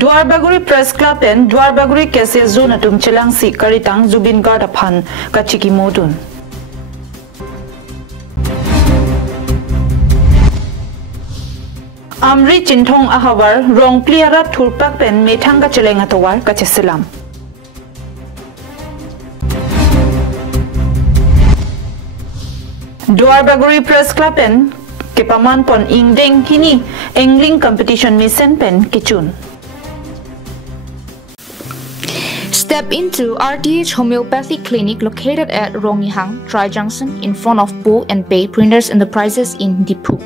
Duarbaguri Press Club and Duarbaguri Kese Zone atum chelang si karitang Zubin Guard aphan kachiki modun. Amri Chintong ahawar rong pliara thurpak pen methanga chelenga tawar kacheselam. Duarbaguri Press Club and Kepaman pon ingdeng hini angling competition mission pen kichun. Step into RTH Homeopathic Clinic located at Rongyhang, Tri Junction in front of Bull and Pay Printers Enterprises in Dipu.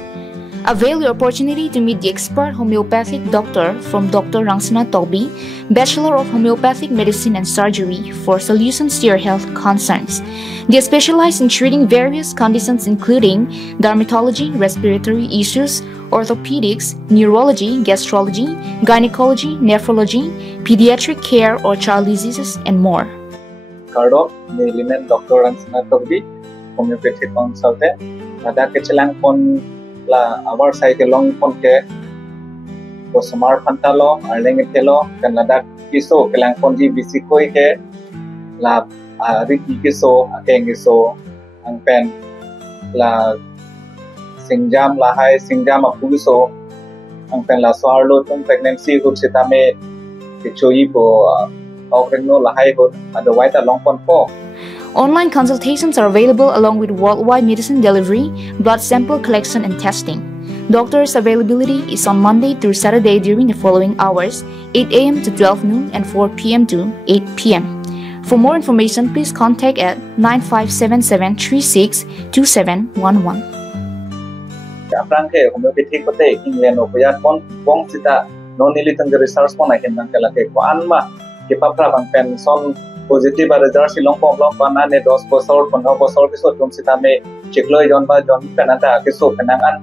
Avail your opportunity to meet the expert homeopathic doctor from Dr. Rangsana Tobi, Bachelor of Homeopathic Medicine and Surgery, for solutions to your health concerns. They specialize in treating various conditions including dermatology, respiratory issues, orthopedics, neurology, gastrology, gynecology, nephrology, pediatric care or child diseases, and more. Kardo, Niliman Dr. Rangsana Tobi, homeopathic consultant. Ada kecelang pon la our side long pon ke Samar Pantalo, Arlengetelo, Canada Kiso, Kelang pon ji bisikoi ke la Ricky Kiso, Akengiso, ang pen la Singjam lahai Singjam apugiso, ang pen la soarlo tung pregnancy hut sitame kichoi po aukregno lahai hut otherwise long pon po. Online consultations are available along with worldwide medicine delivery, blood sample collection and testing. Doctor's availability is on Monday through Saturday during the following hours, 8 a.m. to 12 noon and 4 p.m. to 8 p.m. For more information, please contact at 9577362711. Aprang ke homeopathic kote England opayat pon bong sita non nilitang research pon akin nang kalake ko anma ke papra bang pen son positive result silong pom long pana ne 10 bosor 15 bosor kisot tum sita me chekloi jon ba jon penata kisot kenangan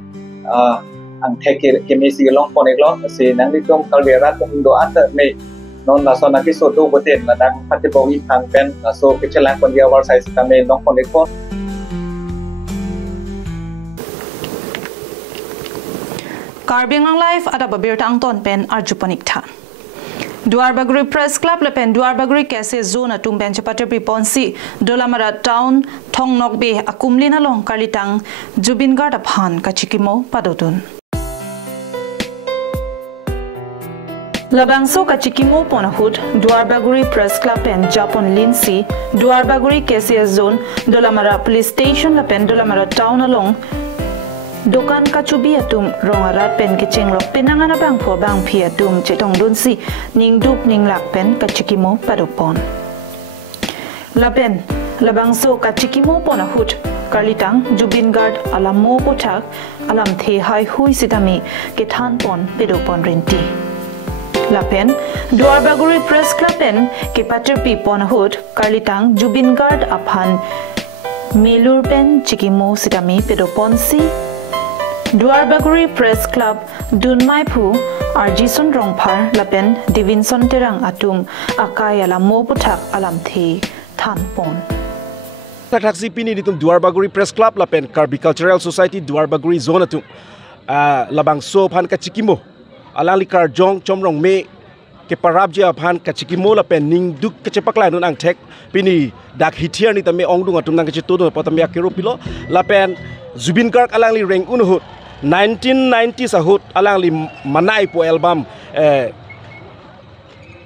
ang theke kemisi long pon eglo si nang litom kalbera tum do ata me non la sona kisot do boten la dang patibogi thang pen so kechelang pon dia war size sita me long pon ekon. KarbiAnglongLIVE ada babirta ang ton pen arjupanikta. Duarbaguri Press Club lepen Duarbaguri Kese Zone atum benchapater piponsi Dolamara Town Thong Nokbe akumlina long kalitang Zubin Guard aphan kachikimo padotun. Labangso kachikimo ponahut Duarbaguri Press Club pen Japon Linsi Duarbaguri Kese Zone Dolamara Police Station lepen Dolamara Town along Dokan kacubi atum rongarat pen keceng lok penangan abang po bang pi atum cetong dunsi ning dup ning lak pen kacikimo padopon. Lapen labangso kacikimo ponahut karlitang Zubin Guard alam mo potak alam the hai hui sitami kethan pon pedopon renti. Lapen Duarbaguri Press Club pen ke pater pi ponahut karlitang Zubin Guard aphan melur pen cikimo sitami pedopon si Duarbaguri Press Club Dunmaipu Arjison Rongpar Lapen Divinson Terang Atum Akai alam mo putak alam the Thanpon. Taksi pini ditum Duarbaguri Press Club Lapen Karbi Cultural Society Duarbaguri Zone atum labangso phan kachikimo alang likar jong chomrong me ke parabja phan kachikimo Lapen ning duk kecepakla nun ang tek pini dak hitiar ni tame ongdung atum nang kechitudo potamya kero pilo Lapen Zubin Guard alang li reng unuhut 1990 sahut alang li manai po album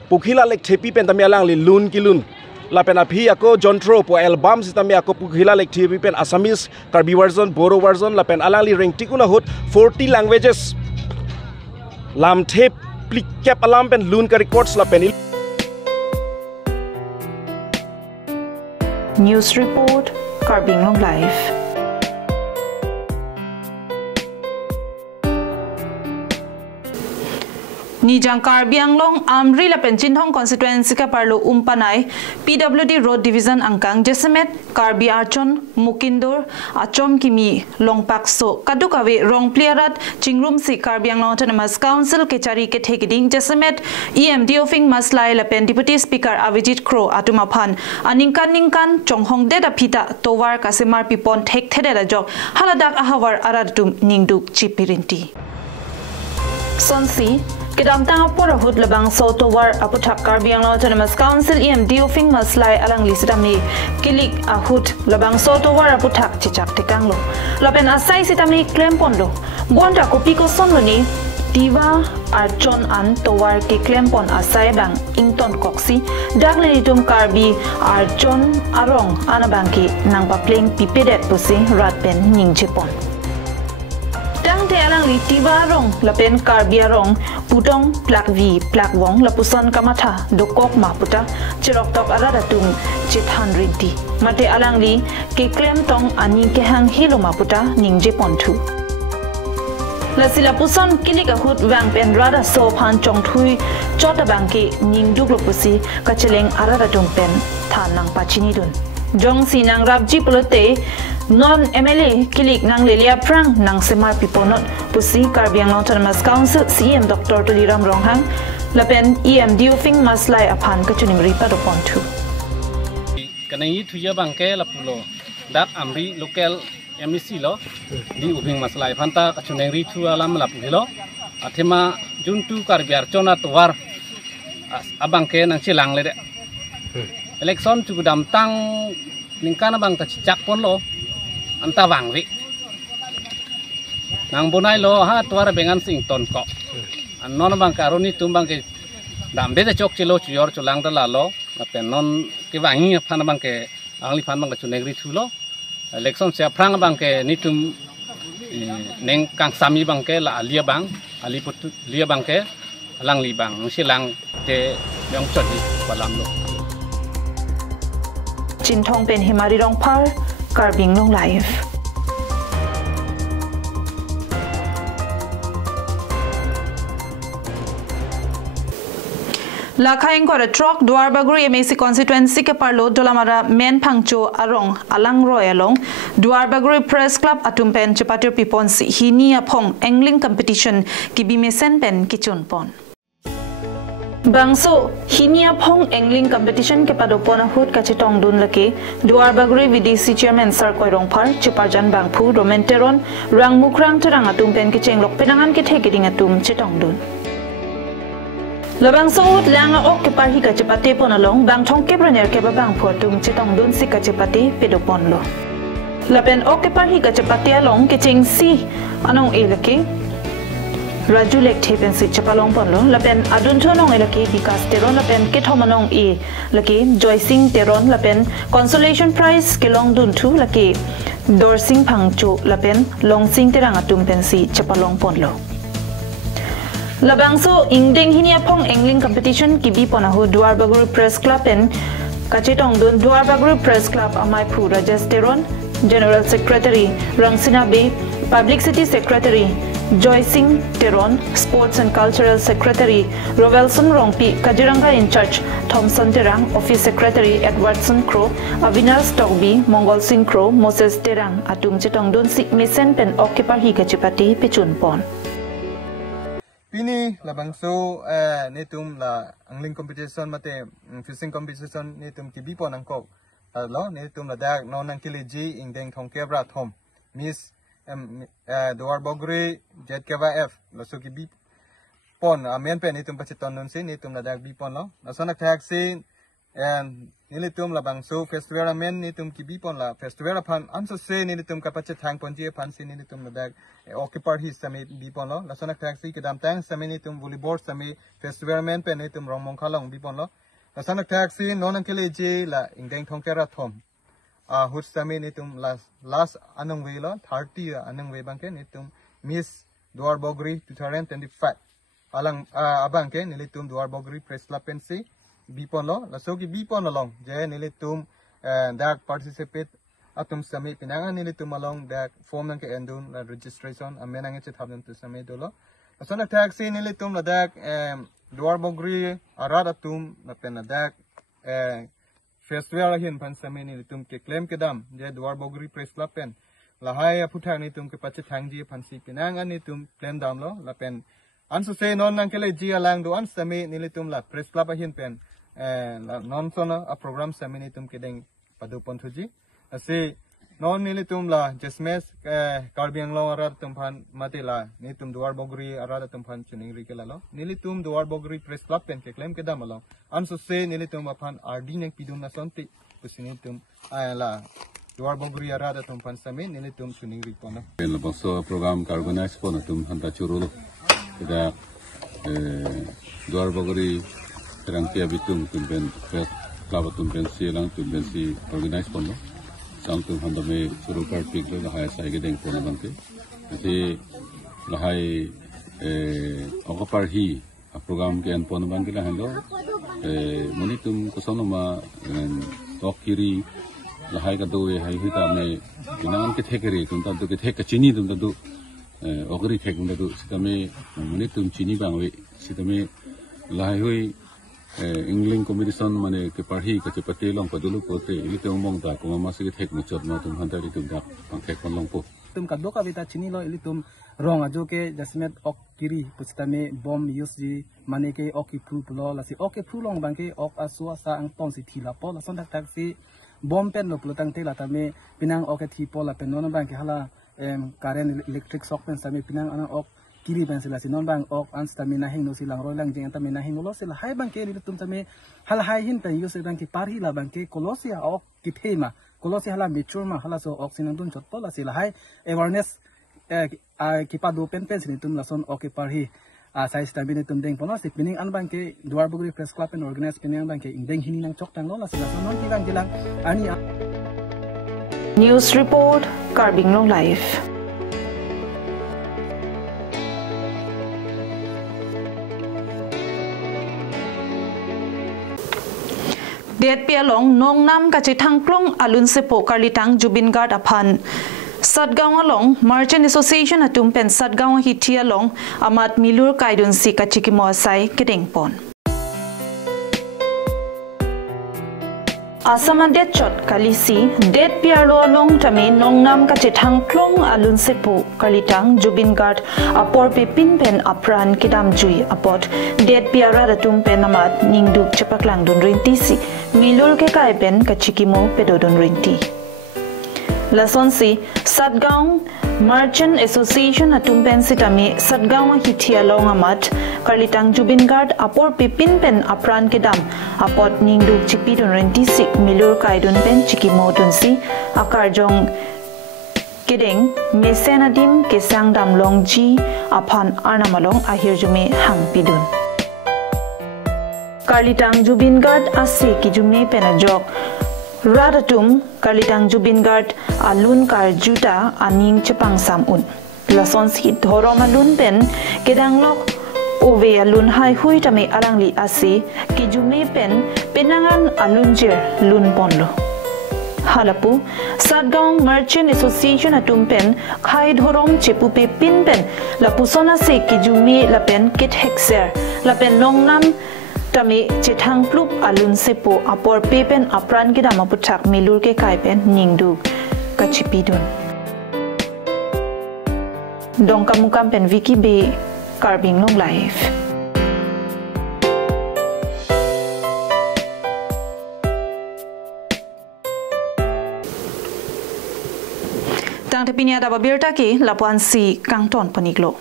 pukhila lek thepi pen tami alang li lun kilun lapen aphi ako jontro po album sitami ako pukhila lek thepi pen Assamese Karbi version Bodo version lapen alang li reng tikuna hut 40 languages lam thep plik cap alam pen lun ka records lapen News report KarbiAnglongLIVE. Nijang Karbi Anglong Amri la Penchintong constituency ka parlo umpanay PWD Road Division angkang Jesemet Karbi Archon Mukindor Achom Kimi Longpakso Kadukawe Rong Pliarat Chingrum si Karbi Anglong Autonomous Council Kechari ke Thekiding Jesemet EMD ofing Maslai la Pen Deputy Speaker Avijit Kro Atumaphan Aningkan Chonghong Deda Pita Towar Kasemar Pipon Thek Thededa Jok Haladak Ahawar Aradum Ningduk Chipirinti Sonsi Kedam tang apora hut labang soto war aputak KarbiAnglong Autonomous Council EMDU fing maslai alang lisidami kilik ahut labang soto war aputak cicak tekanglo. Lapen asai sitami claim ponlo. Bonda kopiko sonlo ni Diva Archon an towar ke claim pon asai bang ington koksi dagli tum Karbi Archon arong anabangki nang papleng pipedet pusi ratpen ningjepon. Tang te alang li tiba rong lapen Karbi arong putong plak vi plak wong lapuson kamata dokok maputa chirok tok aradatung chithan rinti mate alang li ke claim tong ani ke hang hilo maputa ningje pontu la sila puson kilik ahut wang pen rada so phan chong thui chota bangki ning duglo pusi kacheleng aradatung pen thanang pachini dun jong sinang rabji pulote non MLA kilik nang lelia prang nang semar piponot pusi KarbiAnglong Autonomous Council CM Dr. Tuliram Ronghang lapen EMDU fing maslai aphan kachuning ripa do pontu kanai thuya bangke lapulo dak amri local MEC lo di ubing maslai phanta kachuneng ri thu alam lapilo athema juntu karbiar chona twar abangke nang chilang le de election chugudam tang ningkana bang ta chak pon lo anta wang wi nang bonai lo ha twar bengan sing ton ko non bang karoni tumbang ke dambe de chok chilo chuyor chulang da la lo apen non ke wangi phan bang ke angli phan bang chuneng ri thu lo election se prang bang ke nitum neng kang sami bang ke la alia bang ali put lia bang ke alang li bang silang te yong chot di balam lo Chin Thong pen himari rong par KarbiAnglongLIVE Lakhaing kora truck Duarbaguri MAC constituency ke parlo dolamara men phangcho arong alang royalong Duarbaguri Press Club atumpen chapatir pipon si hini aphong angling competition ki bimesen pen kichun pon Bangso hinia phong angling competition ke padopona hut kachetong dun lake Duarbaguri VDC chairman Sir Koirong Par Chiparjan Bangphu Romenteron rang mukrang terang atum pen ke chenglok penangan ke thegeding atum chetong dun Labang sahut langa ok ke parhi kachepate ponalong bang thong ke braner ke babang photum chetong dun si kachepate pedopon lo Lapen ok ke parhi kachepate along ke cheng si anong elake Raju lek thepen si chapalong ponlo lapen adun thonong elake bikas teron lapen ke thomanong e lake joysing teron lapen consolation prize ke long dun thu lake dorsing phangchu lapen longsing terang atum pen si chapalong ponlo Labangso ingdeng hinia phong angling competition ki bi ponahu Duarbaguri Press Club en kachetong dun Duarbaguri Press Club amai phu Rajasteron General Secretary Rangsina Bay Publicity Secretary Joy Singh Teron, Sports and Cultural Secretary Rovelson Rongpi, Kajiranga in Charge, Thompson Terang, Office Secretary Edwardson Crow, Avinash Togbi, Mongol Singh Crow, Moses Terang, Atum Chetong Dun Sik Mesen Pen Occupar Higachipati Pichun Pon. Pini labangso netum la angling competition mate fishing competition netum kibi pon angko lo netum la dak non angkiliji ingdeng thongkebra thom Miss Duarbaguri JKVF laso kibi pon amen pen netum pacheton nun si netum la dak bi pon lo laso nak taxi nilitum la bangso festival amen netum kibi pon la festival pan anso se nilitum kapachet hang ponji pan si nilitum la dak occupar his sami bi pon lo laso nak taxi kedam tang sami netum volleyball sami festival amen pen netum rongmong khalong bi pon lo laso nak taxi non ankele je la ingdeng thongkera thom hut sami netum last anong we lo 30 anong we bangke netum Miss Duarbaguri 2025 alang abangke nilitum Duarbaguri Press Club pensi bipon lo laso ki bipon along je nilitum dak participate atum sami pinangan nilitum along dak form nang ke endun la registration amenang che thabun tu sami dolo laso na taxi nilitum la dak Duarbaguri arad atum na pen dak festival hin pan sami nilitum ke claim ke dam je Duarbaguri Press Club pen lahai aputhang nitum ke pache thangji phansi pinangan nitum claim dam lo la pen anso se non nang kele ji alang do an sami nilitum la Press Club hin pen non sona a program sami nitum kedeng padupon thuji ase non nili tum la jesmes Karbi Anglong arat tumpan matila ni tum duar bogri arat tumpan chuning rikelalo nili tum duar bogri press club pen ke claim ke damalo anso se nili tum apan RD neng pidum na sonti kusini tum la duar bogri arat tumpan samin nili tum chuning rikona pen la baso program organize pon tum hanta churulo ida duar bogri rangkia bitum tum pen press club tum pen si lang tum pen si organize pon sang tum handa me churu kar pik lo lahai sai ge deng pon bangke ati lahai okapar hi program ke an pon bangke la hando moni tum kosono ma tokiri lahai ka do hai hu ta me kinan ke thekeri tum ta do ke thek chini tum ta do ogri thek tum ta do sitame moni tum chini bangwe sitame lahai hui England competition mane ke parhi ke chepate long ko dulu pote ini te umong ta ko ma sig thek muchot ma tum hanta ri tum da pang thek kon long po tum kaddo ka beta chini lo ili tum rong ajo ke jasmet ok kiri pustame bom use ji mane ke ok pru lo la si ok pru long bang ke ok aswa sa ang ton si thila po la son tak si bom pen lo plutang te la tame pinang ok thi po la pen non bang ke hala current electric shock pen same pinang ana ok kiri ban sila sinon bang ok an stamina hing no silang rolang jeng tamina hing lo sila hai bang ke li tum tame hal hai hin pen use bang ki parhi la bang ke kolosia ok ki thema kolosia hala mature ma hala so ok sinan dun chot la sila hai awareness ki pa do pen pen sin tum la son ok parhi sai stamina tum deng pono si pining an bang ke duar bugri press club and organize pining bang ke indeng hini nang chok tang lo la sila son ki bang gilang ani News report KarbiAnglongLIVE. Diet pialong nong nam ka chithang klong alun se po karlitang jubin guard aphan Satgaon along Merchant Association atum pen Satgaon hitia long amat milur kaidun si ka chikimo sai kedeng pon Asama det chot kalisi det pialo long tami nong nam ka chithang klong alun se po karlitang jubin guard apor pe pin pen apran kidam jui apot det piara atum pen amat ningduk chapaklang dun rinti si milur ke kai pen ka chikimo pedodon rinti Lason si Satgaon Merchant Association atum pen sitami Satgaon hitia long amat karlitang jubin guard apor pipin pen apran kedam apot ningduk chipi don renti sik milur kaidun pen chikimo don si akarjong kedeng mesenadim kesang dam long ji aphan arnamalong ahirjume hangpidun karlitang jubin guard ase kijume penajok Radatum karlitang jubin guard alun kar juta aning chepang samun lason si thorom alun pen kedang lok ove alun hai hui tame arangli ase kijume pen penangan alun jer lun ponlo halapu Satgaon Merchant Association atum pen khai thorom chepu pe pin pen lapusona se kijume lapen kit hexer lapen longnam tami chithang plup alun sepo apor pepen apran ki dama puthak milur ke kaipen ningdu kachipidun dongkamukam pen wiki be KarbiAnglongLIVE tang tepinya da babirta ke lapuan si kangton paniklo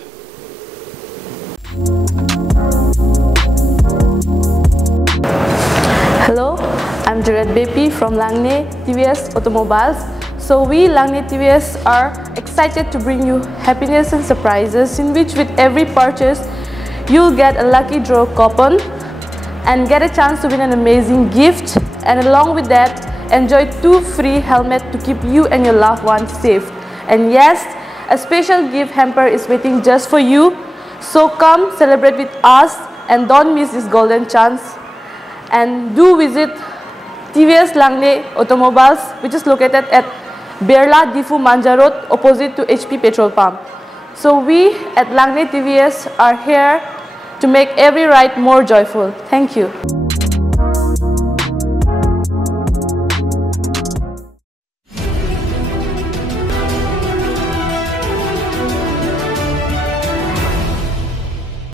Hello, I'm Jared Bepi from Langne TVS Automobiles. So we, Langne TVS, are excited to bring you happiness and surprises in which with every purchase, you'll get a lucky draw coupon and get a chance to win an amazing gift. And along with that, enjoy 2 free helmets to keep you and your loved ones safe. And yes, a special gift hamper is waiting just for you. So come celebrate with us and don't miss this golden chance. And do visit TVS Langne Automobiles, which is located at Berla Difu Manja Road, opposite to HP Petrol Pump. So we at Langne TVS are here to make every ride more joyful. Thank you.